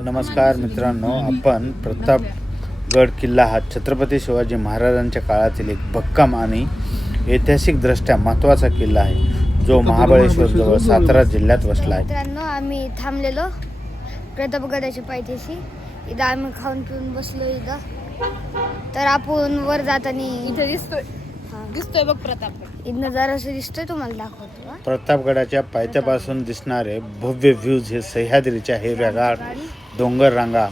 नमस्कार मित्रांनो, आपण प्रतापगड किल्ला हा छत्रपती शिवाजी महाराजांच्या काळातील एक भक्कम आणि ऐतिहासिकदृष्ट्या महत्त्वाचा किल्ला आहे, जो महाबळेश्वर जवळ सातारा जिल्ह्यात वसला आहे. मित्रांनो, आम्ही थांबलेलो प्रतापगडाच्या पायथ्याशी. इथं आम्ही खाऊन पिऊन बसलो. तर आपण वर जाताना इथे दिसतोय बघ प्रतापगड. इथनं जरासं दिसतोय, तुम्हाला दाखवतो. प्रतापगडाच्या पायथ्यापासून दिसणारे भव्य व्ह्यूज हे सह्याद्रीच्या हिरव्यागार डोंगर रांगा,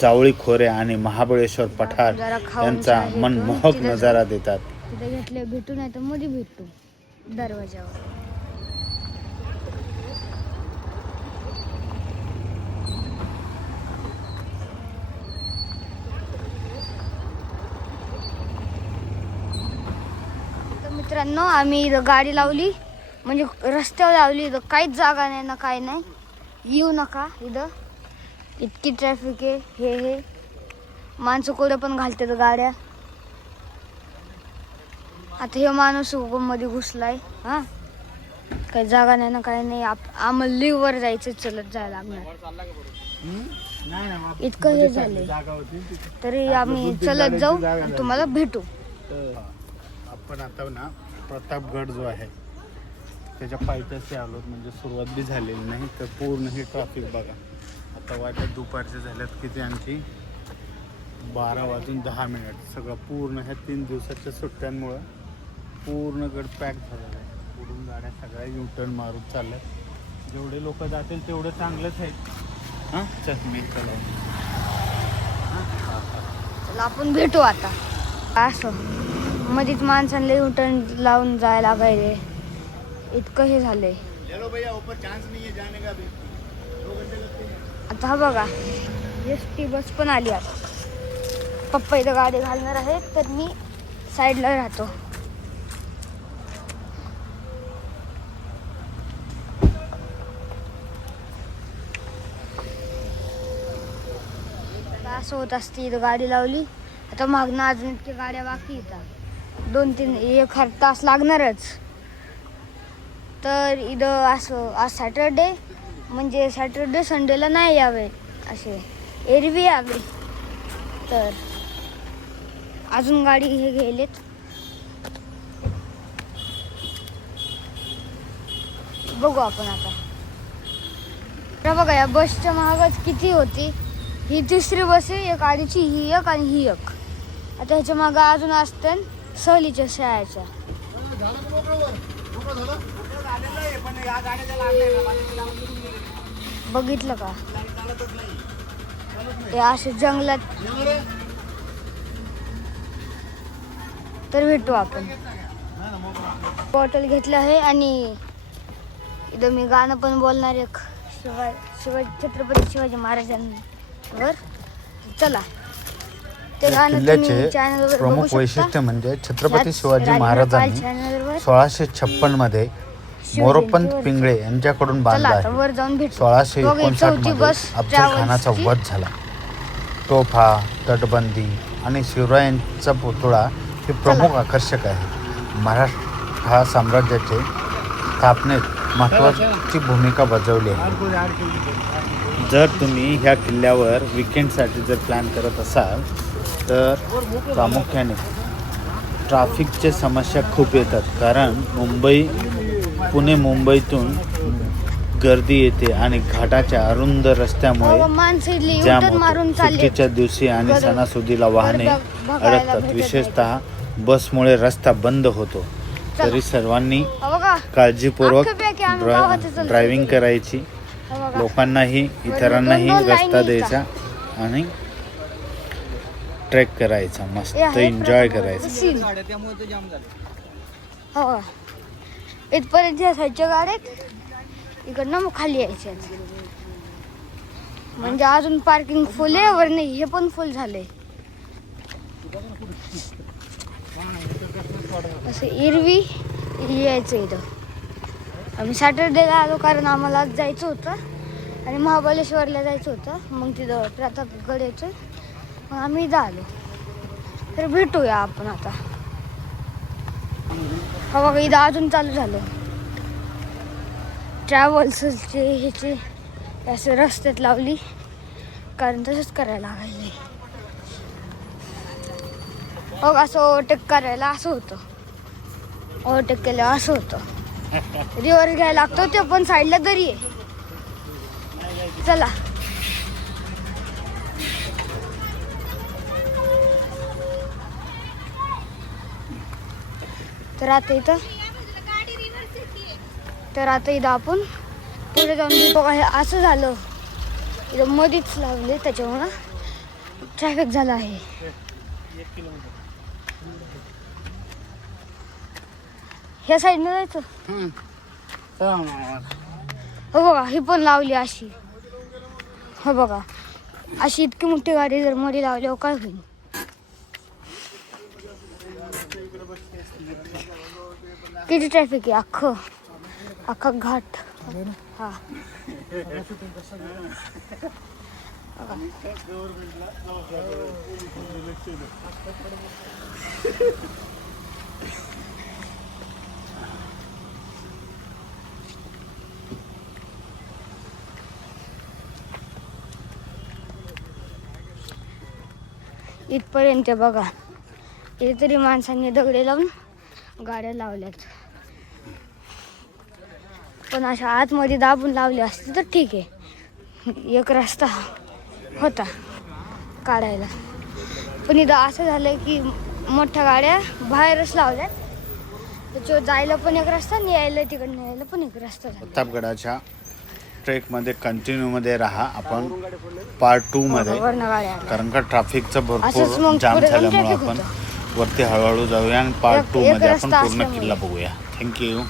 जावळी खोरे आणि महाबळेश्वर पठार यांचा मनमोहक नजारा देतात. तिथे घेतले भेटू, नाही तर मध्ये भेटू दरवाजावर. मित्रांनो, आम्ही इथं गाडी लावली, म्हणजे रस्त्यावर लावली. इथं काहीच जागा नाही ना, काय नाही. येऊ नका इथं, इतकी ट्रॅफिक आहे. हे माणसं कोडे पण घालतात गाड्या. आता हे माणूस मध्ये घुसलाय. हा, काही जागा नाही ना, काय नाही. आम्हाला लिव्ह वर जायचं, चलत जायला लागणार. इतकं हे झालंय, तरी आम्ही चलत जाऊ आणि तुम्हाला भेटू. आपण आता ना प्रतापगड जो आहे त्याच्या पायथ्याशी आलो, म्हणजे सुरुवात बी झालेली नाही. तर पूर्ण हे ट्रॅफिक बघा. आता वाटत दुपारचे झाल्यात किती, आणखी 12:10. सगळं पूर्ण ह्या 3 दिवसाच्या सुट्ट्यांमुळं पूर्ण गड पॅक झालेला आहे. पुढून गाड्या सगळ्या युटर्न मारून चालल्यात. जेवढे लोक जातील तेवढं चांगलंच आहे. हां, चल मी चला आपण भेटू आता. असं मध्येच माणसांना युटर्न लावून जायला लागायले, इतकं हे झालंय. आता हा बघा, एसटी बस पण आली. आता पप्पा इथं गाडी घालणार आहे, तर मी साईडला राहतो. असं होत असते. इथं गाडी लावली, आता मागणं अजून इतक्या गाड्या बाकी येतात. 2-3 1 तास लागणारच. तर इथं असं आज सॅटरडे, म्हणजे सॅटरडे संडेला नाही यावे, असे एरवी यावे. तर अजून गाडी हे गेलेत. बघू आपण आता. तर बघा, या बसच्या महागच किती होती. ही 3री बस आहे, एक आधीची, ही एक आणि ही एक. आता ह्याच्या मागं अजून असते सहलीच्या शाळेच्या. बघितलं का, ते असे जंगलात. तर भेटू आपण. बॉटल घेतलं आहे आणि इथं मी गाणं पण बोलणार एक छत्रपती शिवाजी महाराजांवर. चला, ते गाणं तुम्ही चॅनलवर प्रमुख वैशिष्ट्य म्हणजे छत्रपती शिवाजी महाराजांनी 1656 मध्ये मोरोपंत पिंगळे यांच्याकडून बांधला आहे. 1659 मध्ये अफजल खानाचा वध झाला. तोफा, तटबंदी आणि शिवरायांचा पुतळा हे प्रमुख आकर्षक आहे. मराठा साम्राज्याचे स्थापनेत महत्त्वाची भूमिका बजावली आहे. जर तुम्ही ह्या किल्ल्यावर विकेंडसाठी जर प्लॅन करत असाल, तर प्रामुख्याने ट्रॅफिकच्या समस्या खूप येतात. कारण पुणे मुंबईतून गर्दी येते आणि घाटाच्या अरुंद रस्त्यामुळे ज्यामुळे सुट्टीच्या दिवशी आणि सणासुदीला वाहने अडकतात. विशेषतः बसमुळे रस्ता बंद होतो. तरी सर्वांनी काळजीपूर्वक ड्रायव्हिंग करायची. लोकांनाही इतरांनाही रस्ता द्यायचा आणि ट्रेक करायचा, मस्त एन्जॉय करायचं. इथपर्यंत असायच्या गाड्यात, इकडनं मग खाली यायच्या. म्हणजे अजून पार्किंग फुल आहे, वर नाही, हे पण फुल झालंय. असं एरवी यायचं इथं. आम्ही सॅटर्डेला आलो, कारण आम्हाला आज जायचं होतं आणि महाबळेश्वरला जायचं होतं. मग तिथं प्रतापगड यायचं, मग आम्ही इथं आलो. तर भेटूया आपण आता. हा बघा, इथं अजून चालू झालं ट्रॅव्हल्सचे ह्याचे, असं रस्त्यात लावली. कारण तसंच करायला लागले. मग असं ओव्हरटेक करायला असं होतं, ओव्हरटेक केल्यावर असं होतं. रिव्हर्स घ्यायला लागतो ते पण साईडला दरी आहे. चला तर आता इथं आपण पुढे जाऊन बघा. हे असं झालं, इथं मधीच लागले त्याच्यामुळं ट्रॅफिक झालं आहे. ह्या साईडनं जायचं. हो बघा, ही पण लावली अशी. हो बघा, अशी इतकी मोठी गाडी जर मध्ये लावली काय होईल. किती ट्रॅफिक आहे, अख्खा घाट. हा इथपर्यंत बघा. इथे तरी माणसांनी दगडे लावून गाड्या लावल्यात, पण अशा आतमध्ये दाबून लावली असती तर ठीक आहे, एक रस्ता होता काढायला. पण इथं असं झालंय की मोठ्या गाड्या बाहेरच लावल्यात, त्याच्यावर जायला पण एक रस्ता आणि यायला तिकडनं यायला पण एक रस्ता झाला. प्रतापगडाच्या ट्रेकमध्ये कंटिन्यूमध्ये राहा आपण पार्ट 2 मध्ये, कारण का ट्रॅफिकचं भरपूर जाम झाल्यामुळे आपण वरती हळूहळू जाऊया आणि पार्ट 2 मध्ये आपण पूर्ण किल्ला बघूया. थँक्यू.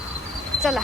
चला.